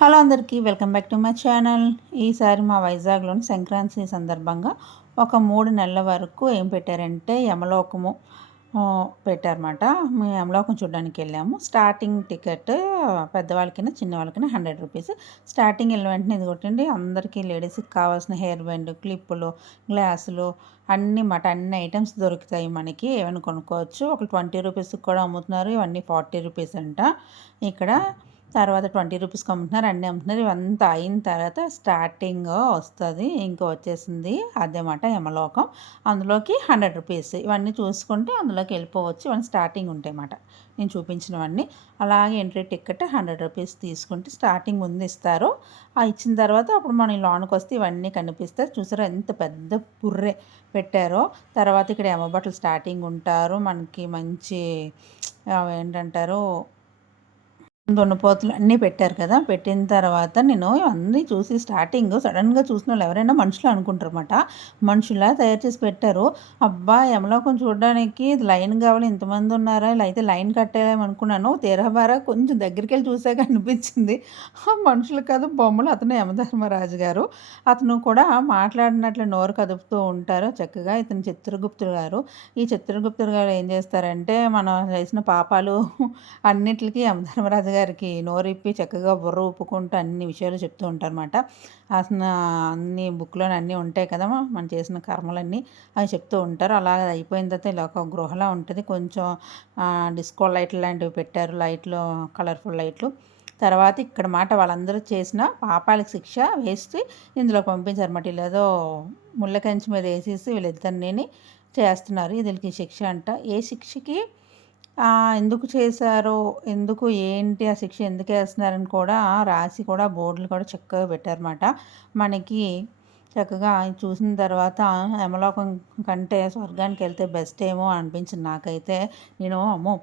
Hello అందరికీ welcome back to my channel. ఈసారి మా వైజాగ్లోని సంక్రాంతి సందర్భంగా ఒక 3 నెలల వరకు ఏం పెట్టారంటే యమలోకము పెట్టారన్నమాట. మేము యమలోకం చూడడానికి వెళ్ళాము. స్టార్టింగ్ టికెట్ పెద్దవాళ్ళకైనా చిన్నవాళ్ళకైనా 100 రూపీస్. స్టార్టింగ్ వెళ్ళిన వెంటనే ఇది కొట్టండి, అందరికీ లేడీస్కి కావాల్సిన హెయిర్ బ్యాండ్, క్లిప్పులు, గ్లాసులు అన్నీ అన్ని ఐటమ్స్ దొరుకుతాయి మనకి. ఏమైనా కొనుక్కోవచ్చు. ఒకరు 20 రూపీస్కి కూడా అమ్ముతున్నారు. ఇవన్నీ 40 రూపీస్ అంట ఇక్కడ. తర్వాత 20 రూపీస్కి అమ్ముతున్నారు, అన్నీ అమ్ముతున్నారు. ఇవంతా అయిన తర్వాత స్టార్టింగ్ వస్తుంది, ఇంకా వచ్చేసింది అదేమాట యమలోకం. అందులోకి 100 రూపీస్. ఇవన్నీ చూసుకుంటే అందులోకి వెళ్ళిపోవచ్చు. ఇవన్నీ స్టార్టింగ్ ఉంటాయన్నమాట నేను చూపించినవన్నీ. అలాగే ఎంట్రీ టికెట్ 100 రూపీస్ తీసుకుంటే స్టార్టింగ్ ముందు ఇస్తారు. ఆ ఇచ్చిన తర్వాత అప్పుడు మనం లోనికి వస్తే ఇవన్నీ కనిపిస్తాయి. చూసారా ఎంత పెద్ద పుర్రె పెట్టారో. తర్వాత ఇక్కడ యమభట్లు స్టార్టింగ్ ఉంటారు. మనకి మంచి ఏంటంటారు దున్నపోతులు అన్నీ పెట్టారు కదా. పెట్టిన తర్వాత నేను అన్నీ చూసి స్టార్టింగ్ సడన్గా చూసిన వాళ్ళు ఎవరైనా మనుషులు అనుకుంటారన్నమాట. మనుషులా తయారు చేసి పెట్టారు. అబ్బా యమలోకం చూడడానికి లైన్ కావాలి, ఇంతమంది ఉన్నారా, ఇలా అయితే లైన్ కట్టేలేము అనుకున్నాను. తీరాబారా కొంచెం దగ్గరికి వెళ్ళి చూసాక అనిపించింది మనుషులు కాదు బొమ్మలు. అతను యమధర్మరాజు గారు. అతను కూడా మాట్లాడినట్లు నోరు కదుపుతూ ఉంటారు చక్కగా. ఇతను చిత్రగుప్తుడు గారు. ఈ చిత్రగుప్తుడు గారు ఏం చేస్తారంటే మనం చేసిన పాపాలు అన్నిటికి యమధర్మరాజు గారికి నోరిప్పి చక్కగా బుర్ర ఊపుకుంటూ అన్ని విషయాలు చెప్తూ ఉంటారన్నమాట. అసలు అన్ని బుక్లోని అన్నీ ఉంటాయి కదా, మనం చేసిన కర్మలన్నీ అవి చెప్తూ ఉంటారు. అలా అయిపోయిన తర్వాత ఇలా ఒక గృహలా ఉంటుంది. కొంచెం డిస్కో లైట్లు లాంటివి పెట్టారు, లైట్లు కలర్ఫుల్ లైట్లు. తర్వాత ఇక్కడ వాళ్ళందరూ చేసిన పాపాలకు శిక్ష వేసి ఇందులో పంపించారన్నమాట. ఇలాదో ముళ్ళ కంచి మీద వేసేసి వీళ్ళిద్దరిని చేస్తున్నారు. వీళ్ళకి శిక్ష అంట. ఏ శిక్షకి ఎందుకు చేశారో, ఎందుకు ఏంటి ఆ శిక్ష ఎందుకు వేస్తున్నారని కూడా రాసి కూడా బోర్డులు కూడా చక్కగా పెట్టారన్నమాట. మనకి చక్కగా చూసిన తర్వాత యమలోకం కంటే స్వర్గానికి వెళ్తే బెస్ట్ ఏమో అనిపించింది నాకైతే. నేను అమ్మో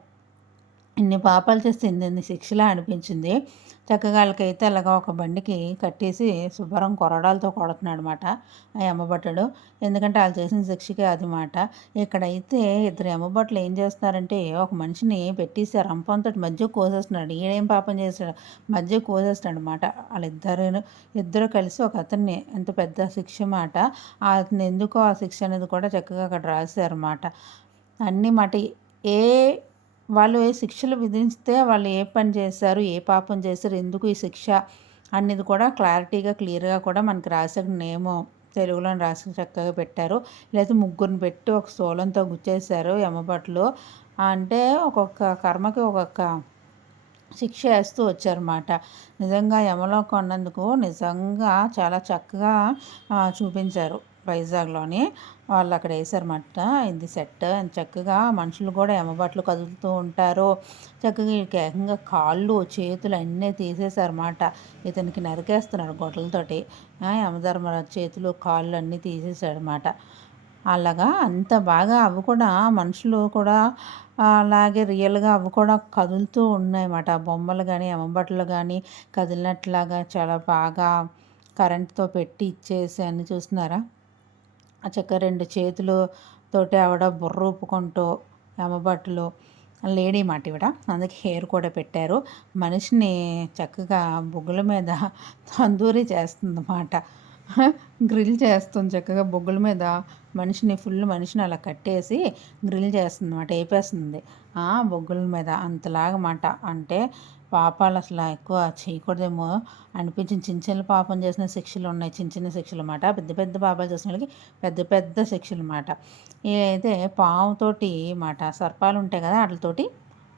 ఇన్ని పాపాలు చేస్తే ఇన్ని శిక్షలా అనిపించింది. చక్కగా వాళ్ళకైతే అలాగా ఒక బండికి కట్టేసి శుభ్రం కొరడాలతో కొడుతున్నాడు అనమాట ఆ యమభటుడు. ఎందుకంటే వాళ్ళు చేసిన శిక్షకే అది మాట. ఇక్కడైతే ఇద్దరు యమభట్లు ఏం చేస్తున్నారంటే ఒక మనిషిని పెట్టేసి రంపంతో మధ్య కోసేస్తున్నాడు. ఈడేం పాపం చేస్తాడు, మధ్య కోసేస్తున్నాడు అనమాట. ఇద్దరు కలిసి ఒక అతన్ని ఎంత పెద్ద శిక్ష మాట. అతను ఎందుకో ఆ శిక్ష అనేది కూడా చక్కగా అక్కడ రాశారన్నమాట. అన్నీ మాట ఏ వాళ్ళు ఏ శిక్షలు విధిస్తే వాళ్ళు ఏ పని చేశారు, ఏ పాపం చేశారు, ఎందుకు ఈ శిక్ష అనేది కూడా క్లారిటీగా క్లియర్గా కూడా మనకి రాసిన నేమో తెలుగులో రాసి చక్కగా పెట్టారు. లేదా ముగ్గురిని పెట్టి ఒక శూలంతో గుచ్చేశారు యమభట్లు. అంటే ఒక్కొక్క కర్మకి ఒక్కొక్క శిక్ష వేస్తూ వచ్చారన్నమాట. నిజంగా యమలోకం అన్నందుకు నిజంగా చాలా చక్కగా చూపించారు. వైజాగ్లోని వాళ్ళు అక్కడ వేసారన్నమాట. ఇది సెట్ చక్కగా మనుషులు కూడా యమబట్లు కదులుతూ ఉంటారు. చక్కగా ఏకంగా కాళ్ళు చేతులు అన్నీ తీసేశారన్నమాట. ఇతనికి నరికేస్తున్నాడు గొడ్డలతోటి. యమధర్మరాజు చేతులు కాళ్ళు అన్నీ తీసేశాడనమాట. అలాగా అంత బాగా అవి కూడా మనుషులు కూడా అలాగే రియల్గా అవి కూడా కదులుతూ ఉన్నాయన్నమాట. బొమ్మలు కానీ యమబట్లు కానీ కదిలినట్లాగా చాలా బాగా కరెంట్తో పెట్టి ఇచ్చేసి అన్నీ చూస్తున్నారా. ఆ చక్క 2 చేతులు తోటి ఆవిడ బుర్ర ఊపుకుంటూ యమబట్లు లేడీ మాట ఈవిడ. అందుకే హెయిర్ కూడా పెట్టారు. మనిషిని చక్కగా బొగ్గుల మీద తందూరి చేస్తుందన్నమాట. గ్రిల్ చేస్తుంది చక్కగా బొగ్గుల మీద మనిషిని అలా కట్టేసి గ్రిల్ చేస్తుంది అన్నమాట. వేపేస్తుంది బొగ్గుల మీద అంతలాగా మాట. అంటే పాపాలు అసలు ఎక్కువ చేయకూడదేమో అనిపించింది. చిన్న చిన్న పాపం చేసిన శిక్షలు ఉన్నాయి, చిన్న చిన్న శిక్షలు అన్నమాట. పెద్ద పెద్ద పాపాలు చేసిన వాళ్ళకి పెద్ద పెద్ద శిక్షలు అన్నమాట. ఇదైతే పాముతోటి మాట, సర్పాలు ఉంటాయి కదా వాటితోటి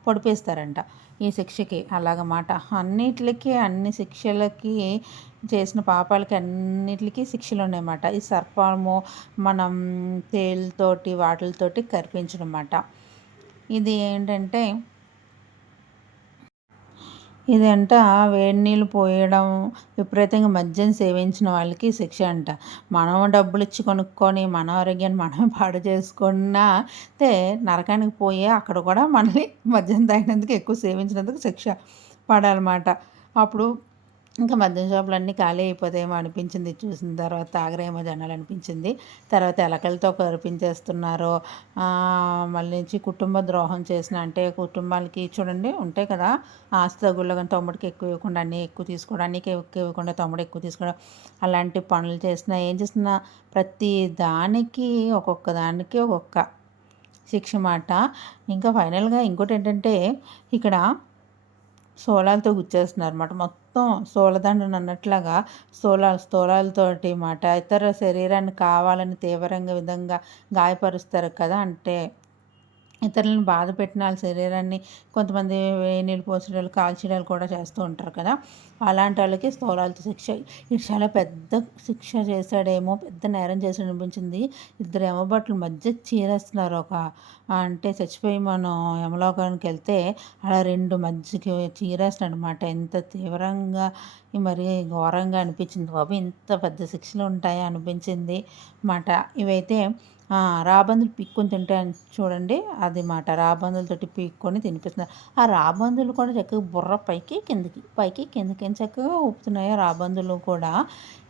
పొడిపేస్తారంట ఈ శిక్షకి. అలాగమాట అన్నిటికి అన్ని శిక్షలకి చేసిన పాపాలకి అన్నిటికీ శిక్షలు ఉన్నాయన్నమాట. ఈ సర్పము మనం తేలుతోటి వాటితోటి కరిపించడం అన్నమాట. ఇది ఏంటంటే ఇదంట వేడి నీళ్ళు పోయడం, విపరీతంగా మద్యం సేవించిన వాళ్ళకి శిక్ష అంట. మనం డబ్బులు ఇచ్చి కొనుక్కొని మన ఆరోగ్యాన్ని మనమే పాడు చేసుకున్నతే నరకానికి పోయి అక్కడ కూడా మనల్ని మద్యం తాగినందుకు ఎక్కువ సేవించినందుకు శిక్ష పడాలన్నమాట. అప్పుడు ఇంకా మద్యం షాపులన్నీ ఖాళీ అయిపోతాయేమో అనిపించింది చూసిన తర్వాత. తాగరేమో జనాలనిపించింది. తర్వాత ఎలకలతో కరిపించేస్తున్నారు. మళ్ళీ నుంచి కుటుంబ ద్రోహం చేసిన అంటే కుటుంబాలకి చూడండి ఉంటాయి కదా! ఆస్తి తగుల్లో గాని తమ్ముడికి ఎక్కువ ఇవ్వకుండా అన్నీ ఎక్కువ తీసుకోవడం, అన్నీకి ఎక్కువ ఇవ్వకుండా తమ్ముడు ఎక్కువ తీసుకోవడం, అలాంటి పనులు చేసినా, ఏం చేసినా ప్రతి దానికి ఒక్కొక్క దానికి ఒక్కొక్క శిక్ష మాట. ఇంకా ఫైనల్‌గా ఇంకోటేంటంటే ఇక్కడ సోలాలతో గుచ్చేస్తున్నారన్నమాట. మొత్తం సోలదండన అన్నట్లాగా స్థూలాలతోటి మాట ఇతర శరీరాన్ని కావాలని తీవ్రంగా విధంగా గాయపరుస్తారు కదా! అంటే ఇతరులను బాధ పెట్టిన ఆళ్ళ శరీరాన్ని కొంతమంది వేడి నీళ్ళు పోసేయడాలు, కాల్చేయడాలు కూడా చేస్తూ ఉంటారు కదా! అలాంటోళ్ళకి స్థూలాలతో శిక్ష. ఇది చాలా పెద్ద శిక్ష చేశాడేమో, పెద్ద నేరం చేశాడు అనిపించింది. ఇద్దరు యమభటుల మధ్య చీరేస్తున్నారు. అంటే చచ్చిపోయి మనం యమలోకానికెళ్తే అలా 2 మధ్యకి చీరేస్తున్నాడనమాట. ఎంత తీవ్రంగా మరి ఘోరంగా అనిపించింది. బాబోయ్! ఇంత పెద్ద శిక్షలు ఉంటాయా అనిపించింది మాట. ఇవైతే రాబందులు పీక్కొని తింటాయని చూడండి అది మాట. రాబందులతోటి పీక్కొని తినిపిస్తున్నారు. ఆ రాబందులు కూడా చక్కగా బుర్ర పైకి కిందకి, పైకి కిందకి చక్కగా ఊపుతున్నాయి రాబందులు కూడా.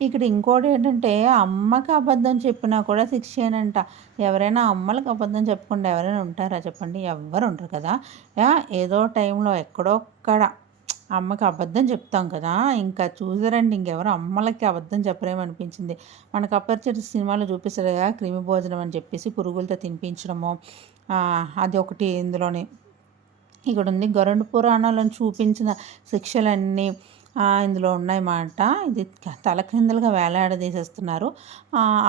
ఇక్కడ ఇంకోటేంటంటే అమ్మకి అబద్ధం చెప్పినా కూడా శిక్షేనంట. ఎవరైనా అమ్మలకి అబద్ధం చెప్పకుండా ఎవరైనా ఉంటారా చెప్పండి? ఎవ్వరు ఉండరు కదా! ఏదో టైంలో ఎక్కడో ఒక్కడ అమ్మకి అబద్ధం చెప్తాం కదా! ఇంకా చూసారండి ఇంకెవరు అమ్మలకి అబద్ధం చెప్పరేమో అనిపించింది. మనకు అపరిచిత సినిమాలో చూపిస్తారు కదా! క్రిమి భోజనం అని చెప్పేసి పురుగులతో తినిపించడము. అది ఒకటి ఇందులోని. ఇక్కడుంది గరుడ పురాణాలను చూపించిన శిక్షలన్నీ ఇందులో ఉన్నాయన్నమాట. ఇది తలక్రిందులుగా వేలాడదీసేస్తున్నారు.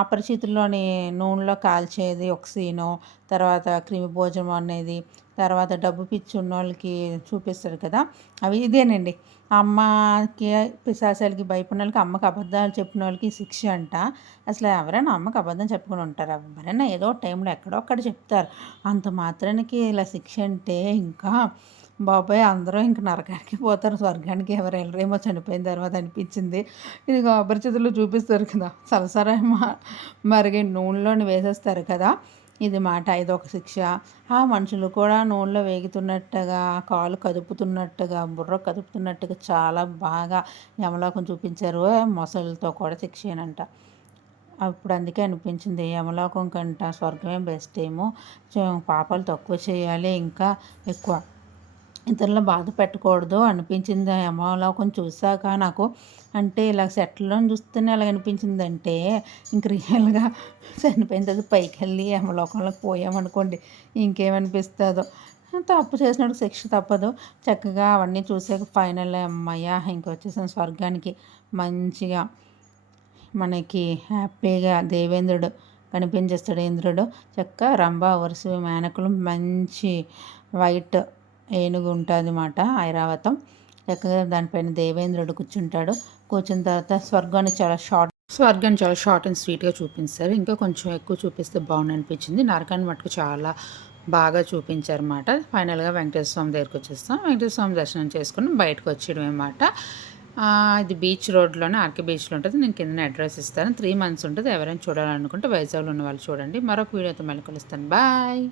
అపరిచితుల్లోని నూనెలో కాల్చేది ఒక సీను, తర్వాత క్రిమి భోజనం అనేది, తర్వాత డబ్బు పిచ్చి ఉన్నోళ్ళకి చూపిస్తాడు కదా! అవి ఇదేనండి. అమ్మకి పిశాచాలకి భయపడినోళ్ళకి, అమ్మకి అబద్ధాలు చెప్పినోళ్ళకి శిక్ష అంట. అసలు ఎవరైనా అమ్మకి అబద్ధం చెప్పుకొని ఉంటారా? ఎవరైనా ఏదో టైంలో ఎక్కడో అక్కడ చెప్తారు. అంత మాత్రానికి ఇలా శిక్ష అంటే ఇంకా బాబోయ్! అందరూ ఇంక నరకానికి పోతారు. స్వర్గానికి ఎవరు ఎళ్ళరేమో చనిపోయిన తర్వాత అనిపించింది. ఇదిగో అపరిచితులు చూపిస్తారు కదా! సలసర మరిగే నూనెలోని వేసేస్తారు కదా! ఇది మాట. ఇదొక శిక్ష. మనుషులు కూడా నూనెలో వేగుతున్నట్టుగా, కాళ్ళు కదుపుతున్నట్టుగా, బుర్ర కదుపుతున్నట్టుగా చాలా బాగా యమలోకం చూపించారు. మొసళ్ళతో కూడా శిక్షేనంట. అప్పుడు అందుకే అనిపించింది యమలోకం కంట స్వర్గమే బెస్ట్ ఏమో. పాపాలు తక్కువ చేయాలి, ఇంకా ఎక్కువ ఇతరులను బాధ పెట్టకూడదు అనిపించింది ఆ యమలోకం చూసాక నాకు. అంటే ఇలా సెట్‌లోని చూస్తేనే అలాగ అనిపించిందంటే ఇంక రియల్‌గా చనిపోయిన తర్వాత పైకెళ్ళి యమలోకంలోకి పోయామనుకోండి ఇంకేమనిపిస్తదో. తప్పు చేసినోడికి శిక్ష తప్పదు. చక్కగా అవన్నీ చూసాక ఫైనల్ హమ్మయ్య! ఇంకొచ్చేసాం స్వర్గానికి. మంచిగా మనకి హ్యాపీగా దేవేంద్రుడు కనిపించేస్తాడు ఇంద్రుడు. చక్కగా రంభ, ఊర్వశి, మేనకలు మంచి వైట్ ఏనుగు ఉంటుందన్నమాట ఐరావతం. చక్కగా దానిపైన దేవేంద్రుడు కూర్చుంటాడు. కూర్చున్న తర్వాత స్వర్గాన్ని చాలా షార్ట్ అండ్ స్వీట్‌గా చూపిస్తారు. ఇంకా కొంచెం ఎక్కువ చూపిస్తే బాగుండు అనిపించింది. నరకాన్ని మటుకు చాలా బాగా చూపించారన్నమాట. ఫైనల్‌గా వెంకటేశ్వర స్వామి దగ్గరికి వచ్చేస్తాం. వెంకటేశ్వర స్వామి దర్శనం చేసుకొని బయటకు వచ్చేయడమే మాట. ఇది బీచ్ రోడ్‌లోనే ఆర్‌కే బీచ్‌లో ఉంటుంది. నేను కిందన అడ్రస్ ఇస్తాను. 3 మంత్స్ ఉంటుంది. ఎవరైనా చూడాలనుకుంటే వైజాగ్‌లో ఉన్న వాళ్ళు చూడండి. మరొక వీడియోతో మళ్ళీ కలుస్తాను. బాయ్.